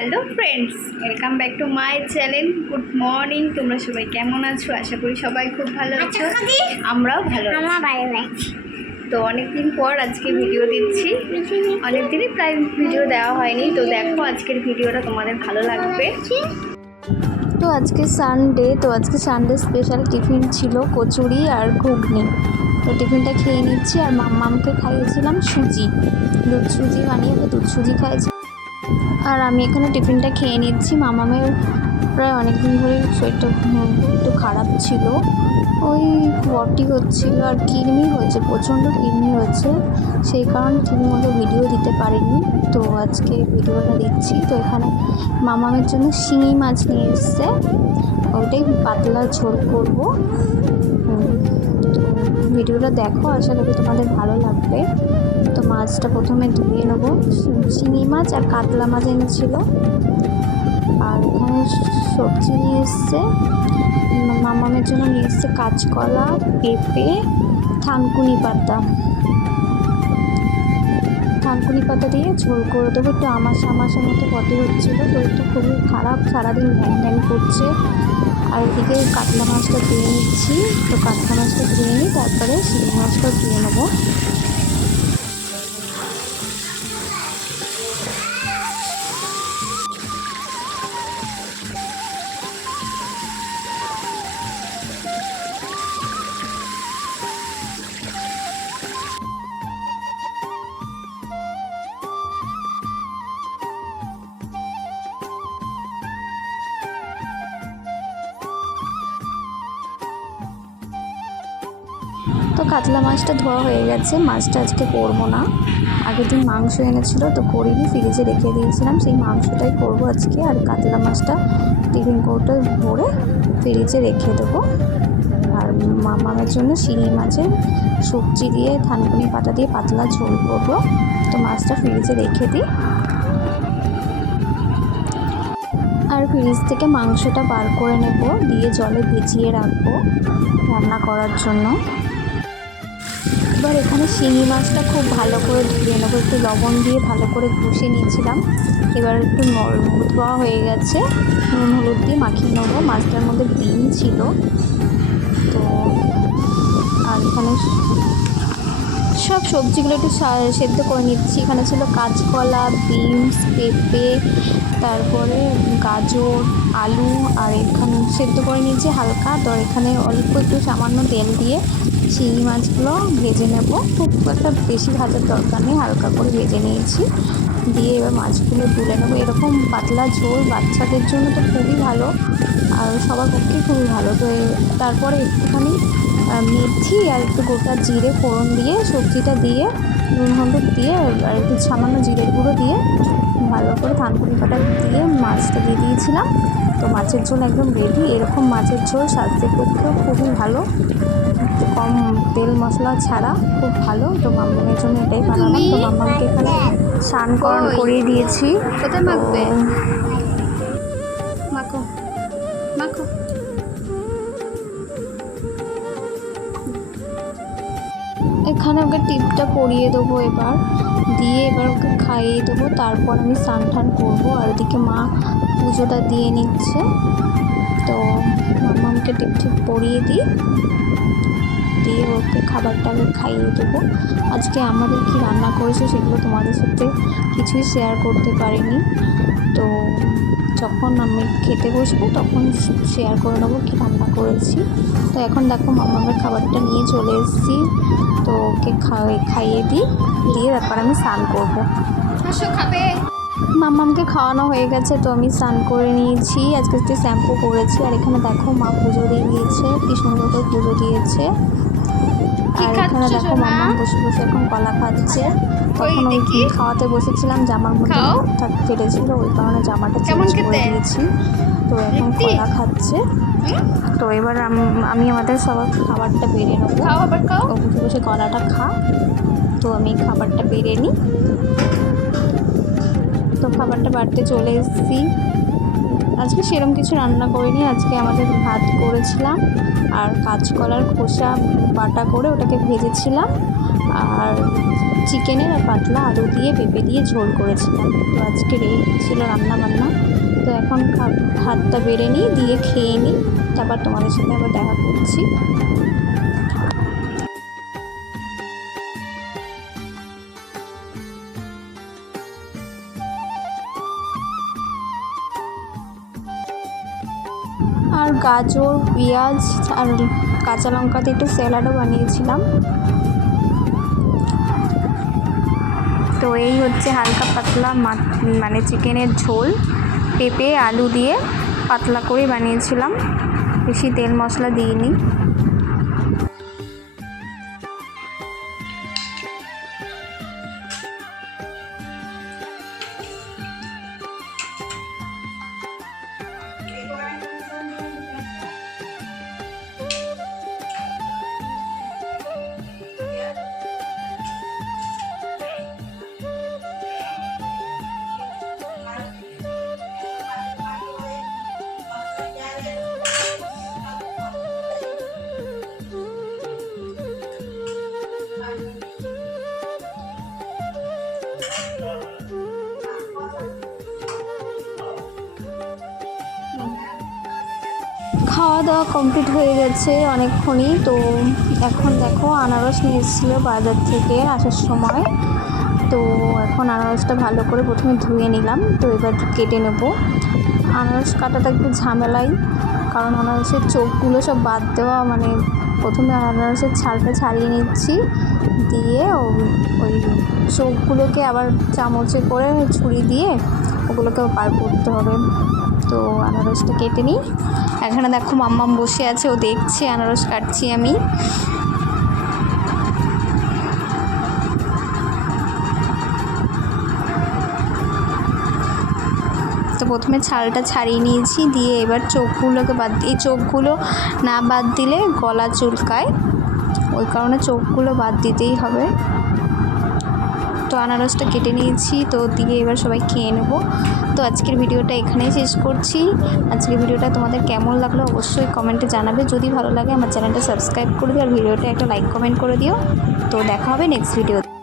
Hello friends welcome back to my channel good morning তোমরা সবাই কেমন আছো? আশা করি সবাই খুব ভালো আছো। আমরাও ভালো আছি। তো অনেকদিন পর আজকে ভিডিও দিচ্ছি। অনেকদিনই প্রায় ভিডিও দেওয়া হয়নি। তো দেখো আজকের ভিডিওটা তোমাদের ভালো লাগবে। তো আজকে সানডে তো আজকে সানডে স্পেশাল টিফিন ছিল কচুরি আর ঘুগনি। তো টিফিনটা খেয়ে নিচ্ছি আর মাম্মামকে খাইয়েছিলাম সুজি। দুধ সুজি বানিয়ে দুধ সুজি খাইয়েছি। আর আমি এখানে টিফিনটা খেয়ে নিচ্ছি। মামামের প্রায় অনেক দিন ধরে শরীরটা একটু খারাপ ছিল। ওই পটি হচ্ছিল আর কিরমি হয়েছে, প্রচণ্ড কিরমি হয়েছে। সেই কারণে ঠিক মতো ভিডিও দিতে পারিনি। তো আজকে ভিডিওটা দিচ্ছি। তো এখানে মামামের জন্য শিঙি মাছ নিয়ে এসছে। ওটাই পাতলা ঝোল করব। ভিডিওটা দেখো। আশা করি তোমাদের ভালো লাগবে। তো মাছটা প্রথমে ধুয়ে নেব। শিঙি মাছ আর কাতলা মাছ এনেছিল। আর এখানে সবজি নিয়ে এসছে। মামামের জন্য নিয়ে এসছে কাঁচকলা, পেঁপে, থানকুনি পাতা। থানকুনি পাতা দিয়ে ঝোল করে দেবো। একটু আমাশা আমাশার মতো পটি হচ্ছিল। শরীরটা খুবই খারাপ। সারাদিন ঘ্যান ঘ্যান করছে। আর এদিকে কাতলা মাছটা ধুয়ে নিচ্ছি। তো কাতলা মাছটা ধুয়ে নিই তারপরে শিঙি মাছটা ধুয়ে নেব। তো কাতলা মাছটা ধোয়া হয়ে গেছে, মাছটা আজকে করব না। আগের দিন মাংস এনেছিল তো করিনি, ফ্রিজে রেখে দিয়েছিলাম, সেই মাংসটাই করব আজকে। আর কাতলা মাছটা টিফিন কৌটো ভরে ফ্রিজে রেখে দেবো। আর মামামের জন্য শিঙি মাছের সবজি দিয়ে থানকুনি পাতা দিয়ে পাতলা ঝোল করব। তো মাছটা ফ্রিজে রেখে দিই। আর ফ্রিজ থেকে মাংসটা বার করে নেব, দিয়ে জলে ভিজিয়ে রাখব রান্না করার জন্য। এবার এখানে শিঙি মাছটা খুব ভালো করে ধুয়ে নেব। একটু লবণ দিয়ে ভালো করে ঘষে নিয়েছিলাম। এবার একটু নরম ধোয়া হয়ে গেছে। নুন, হলুদ দিয়ে মাখিয়ে নেব। মাছটার মধ্যে ডিম ছিল। তো আর এখানে সব সবজিগুলো একটু সেদ্ধ করে নিচ্ছি। এখানে ছিল কাঁচকলা, বিনস, পেঁপে, তারপরে গাজর, আলু, আর এখানে সেদ্ধ করে নিয়েছি হালকা। তো এখানে অল্প একটু সামান্য তেল দিয়ে চিংড়ি মাছগুলো ভেজে নেব। খুব একটা বেশি ভাজার দরকার নেই, হালকা করে ভেজে নিয়েছি। দিয়ে এবার মাছগুলো তুলে নেব। এরকম পাতলা ঝোল বাচ্চাদের জন্য তো খুবই ভালো, আর সবার পক্ষে খুবই ভালো। তো তারপরে একটুখানি মেথি আর একটু গোটা জিরে ফোড়ন দিয়ে সবজিটা দিয়ে নুন হলুদ দিয়ে আর একটু সামান্য জিরের গুঁড়ো দিয়ে ভালো করে থানকুনি কাটা দিয়ে মাছটা দিয়ে দিয়েছিলাম। তো মাছের ঝোল একদম রেডি এরকম মাছের ঝোল স্বাস্থ্যের পক্ষেও খুবই ভালো। কম তেল মশলা ছাড়া খুব ভালো। তো মাম্মামের জন্য এটাই বানালাম। তো মাম্মামকে এখানে স্নানকরণ? করিয়ে দিয়েছি। কোথায় মাখবে? মাখো। মাখো। এখানে ওকে টিপটা পরিয়ে দেবো এবার। দিয়ে এবার ওকে খাইয়ে দেবো। তারপর আমি স্নান টান করব। আর ওদিকে মা পুজোটা দিয়ে নিচ্ছে। তো মামামকে টিপ টিপ পরিয়ে দিই। দিয়ে ওকে খাবারটা আমি খাইয়ে দেবো। আজকে আমাদের কি রান্না করেছে সেগুলো তোমাদের সাথে কিছুই শেয়ার করতে পারিনি। তো যখন আমি খেতে বসবো তখন শেয়ার করে নেব কী রান্না করেছি। তো এখন দেখো মামামের খাবারটা নিয়ে চলে এসেছি। তো ওকে খাইয়ে দিই। দিয়ে তারপর আমি স্নান করব। খাবে। মামামকে খাওয়ানো হয়ে গেছে তো আমি স্নান করে নিয়েছি। আজকে একটু শ্যাম্পু করেছি। আর এখানে দেখো মা পুজো দিয়ে দিয়েছে কি সুন্দর করে পুজো দিয়েছে। আর এখানে দেখো সোনা? বসে বসে এখন কলা খাচ্ছে। তখন ওই খাওয়াতে বসেছিলাম জামার মধ্যে খাও। থাক ওই কারণে জামাটা কেমন চেঞ্জ করে দিয়েছি। তো এখন কলা খাচ্ছে। তো এবার আমি আমাদের সবার খাবারটা বেড়ে নেব। আবার খাও। বসে বসে কলাটা খা। তো আমি খাবারটা বেড়ে নিই তো খাবারটা বাড়তে চলে এসেছি। আজকে সেরকম কিছু রান্না করিনি, আজকে আমাদের ভাত করেছিলাম আর কাঁচকলার খোসা বাটা করে ওটাকে ভেজেছিলাম আর চিকেনের আর পাতলা আলু দিয়ে পেঁপে দিয়ে ঝোল করেছিলাম। তো আজকে এই ছিল রান্না বান্না তো এখন ভাতটা বেড়ে নিই, দিয়ে খেয়ে নিই। তারপর তোমাদের সাথে আবার দেখা করছি। আর গাজর, পেঁয়াজ আর কাঁচা লঙ্কা দিয়ে একটু স্যালাডও বানিয়েছিলাম। তো এই হচ্ছে হালকা পাতলা মানে চিকেনের ঝোল। পেঁপে, আলু দিয়ে পাতলা করে বানিয়েছিলাম। বেশি তেল মশলা দিইনি। কমপ্লিট হয়ে গেছে অনেকক্ষণই। তো এখন দেখো আনারস নিয়ে এসেছিল বাজার থেকে আসার সময়। তো এখন আনারসটা ভালো করে প্রথমে ধুয়ে নিলাম, তো এবার কেটে নেব। আনারস কাটাটা একটু ঝামেলাই, কারণ আনারসের চোখগুলো সব বাদ দেওয়া মানে প্রথমে আনারসের ছালটা ছাড়িয়ে নিচ্ছি, দিয়ে ওই চোখগুলোকে আবার চামচে করে ছুরি দিয়ে ওগুলোকে বার করতে হবে। তো আনারসটা কেটে নিই। এখানে দেখো মাম্মাম বসে আছে, ও দেখছে আনারস কাটছি আমি। তো প্রথমে ছালটা ছাড়িয়ে নিয়েছি, দিয়ে এবার চোখগুলোকে বাদ এই চোখগুলো না বাদ দিলে গলা চুলকায়। ওই কারণে চোখগুলো বাদ দিতেই হবে। তো আনারসটা কেটে নিয়েছি, তো দিয়ে এবার সবাই খেয়ে নেব। তো আজকের ভিডিওটা এখানেই শেষ করছি। আজকের ভিডিওটা তোমাদের কেমন লাগল অবশ্যই কমেন্টে জানাবে। যদি ভালো লাগে আমার চ্যানেলটা সাবস্ক্রাইব করবে আর ভিডিওটা একটা লাইক কমেন্ট করে দিও। তো দেখা হবে নেক্সট ভিডিও